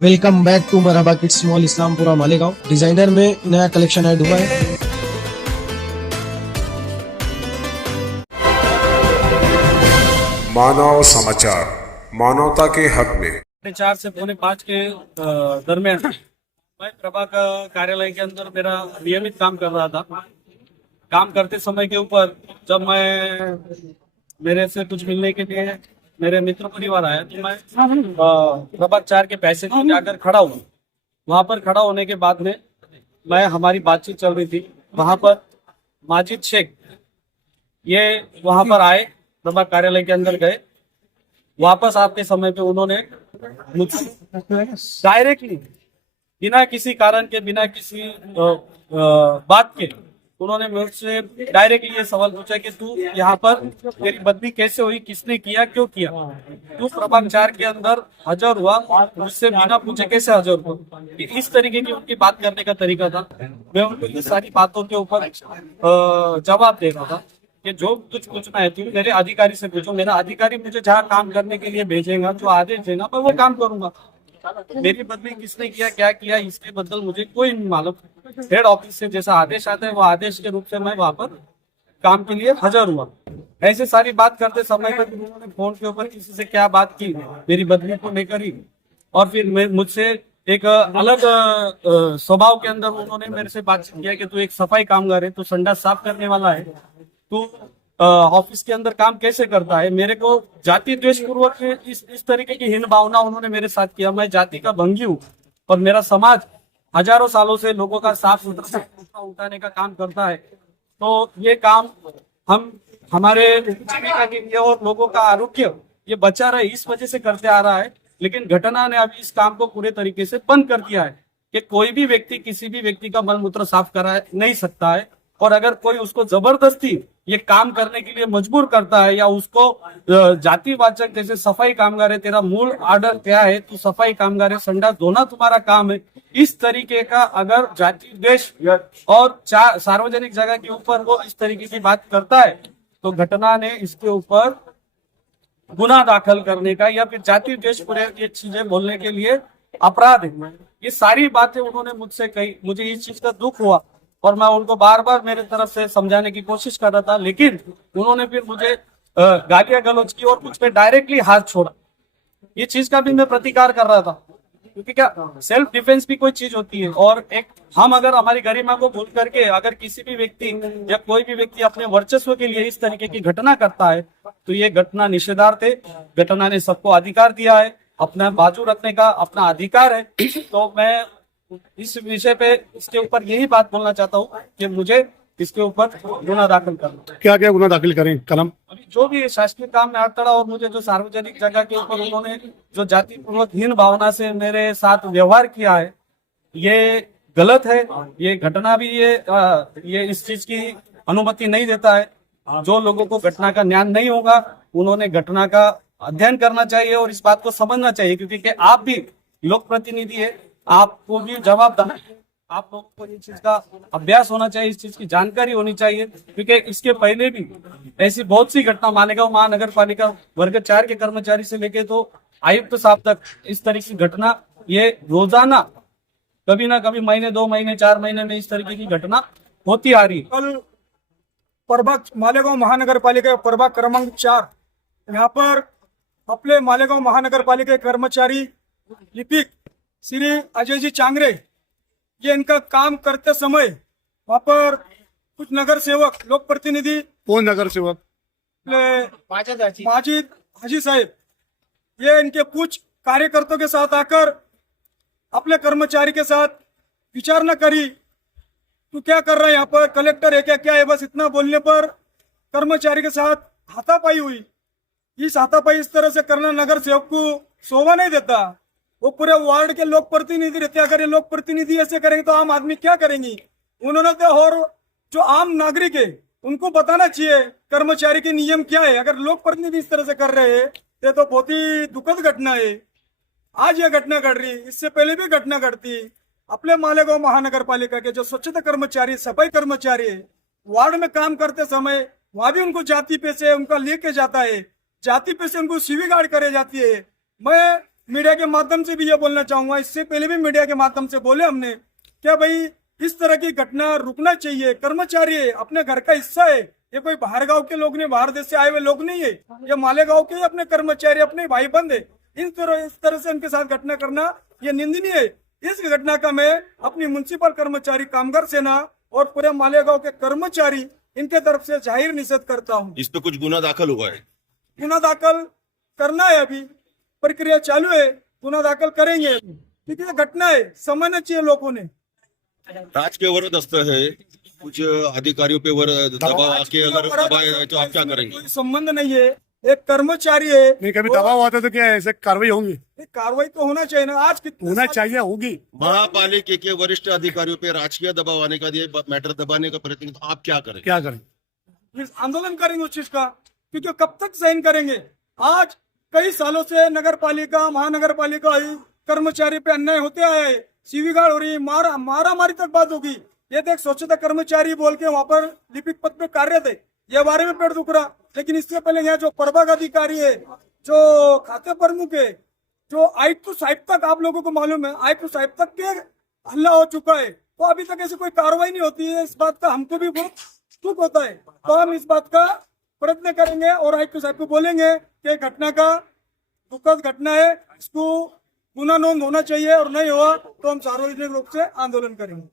Welcome back to Marhaba kids mall Islampura Malegaon. Designer में नया collection add हुआ है। मानव समाचार, मानवता के हक में। 4 से पौने 5 के दरमियान मैं प्रभा का कार्यालय के अंदर मेरा नियमित काम कर रहा था। काम करते समय के ऊपर जब मैं मेरे से कुछ मिलने के लिए मेरे मित्र परिवार आया तो मैं प्रभा 4 के पैसे को जाकर खड़ा हुआ। वहां पर खड़ा होने के बाद में मैं हमारी बातचीत चल रही थी। वहां पर माजिद शेख ये वहां पर आए, प्रभा कार्यालय के अंदर गए। वापस आपके समय पे उन्होंने मुझसे डायरेक्टली बिना किसी कारण के, बिना किसी बात के उन्होंने मुझसे डायरेक्टली ये सवाल पूछा कि तू यहाँ पर तेरी बदली कैसे हुई, किसने किया, क्यों किया, तू प्रभाग 4 के अंदर हाजिर हुआ, मुझसे बिना पूछे कैसे हाजिर हुआ। इस तरीके की उनकी बात करने का तरीका था। मैं उनको ये सारी बातों के ऊपर जवाब दे रहा था कि जो कुछ पूछना है तू मेरे अधिकारी से पूछो। मेरा अधिकारी मुझे जहाँ काम करने के लिए भेजेगा, जो आदेश देगा, मैं वो काम करूंगा। मेरी बदली किसने किया, क्या किया, इसके बदल मुझे कोई नहीं मालूम। हेड ऑफिस से जैसा आदेश आता है वो आदेश के रूप से मैं वहां पर काम के लिए हाजिर हुआ। ऐसे सारी बात करते समय पर उन्होंने फोन के ऊपर किसी से क्या बात की मेरी बदली को लेकर ही, और फिर मुझसे एक अलग स्वभाव के अंदर उन्होंने मेरे से बातचीत किया कि तू एक सफाई कामगार है, तू संडास साफ करने वाला है, तू ऑफिस के अंदर काम कैसे करता है। मेरे को जाति द्वेष पूर्वक इस तरीके की हीन भावना उन्होंने मेरे साथ किया। मैं जाति का भंगी हूँ और मेरा समाज हजारों सालों से लोगों का साफ सुथरा उठाने का काम करता है। तो ये काम हम हमारे जीविका के लिए और लोगों का आरोग्य ये बचा रहे इस वजह से करते आ रहा है। लेकिन घटना ने अभी इस काम को पूरे तरीके से बंद कर दिया है कि कोई भी व्यक्ति किसी भी व्यक्ति का मलमूत्र साफ करा नहीं सकता है। और अगर कोई उसको जबरदस्ती ये काम करने के लिए मजबूर करता है या उसको जातिवाचक, जैसे सफाई कामगार है, तेरा मूल ऑर्डर क्या है, तू सफाई कामगार है, संडास धोना तुम्हारा काम है, इस तरीके का अगर जाति द्वेष और सार्वजनिक जगह के ऊपर वो इस तरीके की बात करता है तो घटना ने इसके ऊपर गुना दाखिल करने का या फिर जाति द्वेष पूरे ये चीजें बोलने के लिए अपराध है। ये सारी बातें उन्होंने मुझसे कही। मुझे इस चीज का दुख हुआ और मैं उनको बार बार मेरे तरफ से समझाने की कोशिश कर रहा था, लेकिन उन्होंने फिर मुझे गालियां गलौज की और मुझ पे डायरेक्टली हाथ छोड़ा। ये चीज का भी मैं प्रतिकार कर रहा था, क्योंकि क्या सेल्फ डिफेंस भी कोई चीज होती है। और एक हम अगर हमारी गरिमा को भूल करके अगर किसी भी व्यक्ति या कोई भी व्यक्ति अपने वर्चस्व के लिए इस तरीके की घटना करता है तो ये घटना निषेधार्थ है। घटना ने सबको अधिकार दिया है, अपना बाजू रखने का अपना अधिकार है। तो मैं इस विषय पे इसके ऊपर यही बात बोलना चाहता हूँ कि मुझे इसके ऊपर गुना दाखिल करना। क्या क्या गुना दाखिल करें? कलम अभी जो भी शासकीय काम में अड़थड़ा और मुझे जो सार्वजनिक जगह के ऊपर उन्होंने जो जाति पूर्वक हीन भावना से मेरे साथ व्यवहार किया है ये गलत है। ये घटना भी ये इस चीज की अनुमति नहीं देता है। जो लोगों को घटना का ज्ञान नहीं होगा उन्होंने घटना का अध्ययन करना चाहिए और इस बात को समझना चाहिए, क्योंकि आप भी लोक प्रतिनिधि है, आपको भी जवाबदार है। आप लोगों को इस चीज का अभ्यास होना चाहिए, इस चीज की जानकारी होनी चाहिए, क्योंकि इसके पहले भी ऐसी बहुत सी घटना मालेगांव महानगर पालिका वर्ग 4 के कर्मचारी से लेके तो आयुक्त साहब तक इस तरह की घटना ये रोजाना कभी ना कभी महीने 2 महीने 4 महीने में इस तरीके की घटना होती आ रही है। कल प्रभाग मालेगांव महानगर पालिका प्रभाग क्रमांक 4 यहाँ पर अपने मालेगांव महानगर पालिका के कर्मचारी लिपिक श्री अजय जी चांगरे ये इनका काम करते समय वहाँ पर कुछ नगर सेवक लोक प्रतिनिधि कौन नगर सेवक? माजिद हाजी साहब ये इनके कुछ कार्यकर्ताओं के साथ आकर अपने कर्मचारी के साथ विचारणा करी, तू क्या कर रहा है यहाँ पर, कलेक्टर है क्या, क्या है, बस इतना बोलने पर कर्मचारी के साथ हाथापाई हुई। इस हाथापाई इस तरह से करना नगर सेवक को शोभा नहीं देता। वो पूरे वार्ड के लोक प्रतिनिधि रहते, अगर ये लोक प्रतिनिधि ऐसे करेंगे तो आम आदमी क्या करेंगी। उन्होंने तो और जो आम नागरिक है उनको बताना चाहिए कर्मचारी के नियम क्या है। अगर लोक प्रतिनिधि इस तरह से कर रहे हैं तो बहुत ही दुखद घटना है। आज यह घटना घट रही, इससे पहले भी घटना घटती। अपने मालेगांव महानगर पालिका के जो स्वच्छता कर्मचारी, सफाई कर्मचारी है, वार्ड में काम करते समय वहां भी उनको जाति पे से उनका लेके जाता है, जाति पे से उनको सीवी गार्ड करे जाती है। मैं मीडिया के माध्यम से भी ये बोलना चाहूंगा, इससे पहले भी मीडिया के माध्यम से बोले हमने, क्या भाई इस तरह की घटना रुकना चाहिए। कर्मचारी है, अपने घर का हिस्सा है, ये कोई बाहर गांव के लोग नहीं, बाहर देश से आए हुए लोग नहीं है, ये मालेगांव के अपने कर्मचारी, अपने भाई बंद है। इस तरह से उनके साथ घटना करना ये निंदनीय है। इस घटना का मैं अपनी म्युनिसिपल कर्मचारी कामगार सेना और पूरे मालेगांव के कर्मचारी इनके तरफ से जाहिर निषेध करता हूँ। इस पे कुछ गुना दाखिल हुआ है? गुना दाखिल करना है, अभी प्रक्रिया चालू है, गुना दाखिल करेंगे क्योंकि ये घटना है, समझना चाहिए लोगों ने। राजकीय विरोध असतं है, कुछ अधिकारियों पे दबाव आके अगर दबाए तो आप क्या करेंगे? कोई संबंध नहीं है, एक कर्मचारी है। नहीं, कभी दबाव आता तो क्या ऐसे कार्रवाई होंगी? कार्रवाई तो होना चाहिए ना, आज कितने होना चाहिए, होगी। महापालिका के वरिष्ठ अधिकारियों पे राजकीय दबाव आने का, ये मैटर दबाने का प्रयत्न, तो आप क्या करेंगे? क्या करें? आंदोलन करेंगे उस चीज का, क्योंकि कब तक सहन करेंगे। आज कई सालों से नगर पालिका, महानगर पालिका कर्मचारी पे अन्याय होते आए हैं, सीवीगार्ड हो रही, मारा मारी तक बात होगी। ये देख स्वच्छता कर्मचारी बोल के वहां पर लिपिक पद पे कार्य थे, ये बारे में पेड़ दुख रहा। लेकिन इससे पहले यहाँ जो प्रभाग अधिकारी है, जो खाते प्रमुख है, जो आयुक्त साहिब तक, आप लोगों को मालूम है, आयुक्त साहिब तक के हल्ला हो चुका है, तो अभी तक ऐसी कोई कार्रवाई नहीं होती है। इस बात का हमको भी बहुत दुख होता है। तो हम इस बात का प्रयत्न करेंगे और आयुक्त साहब को बोलेंगे कि घटना का दुखद घटना है, इसको गुना नोंद होना चाहिए और नहीं हुआ तो हम सार्वजनिक रूप से आंदोलन करेंगे।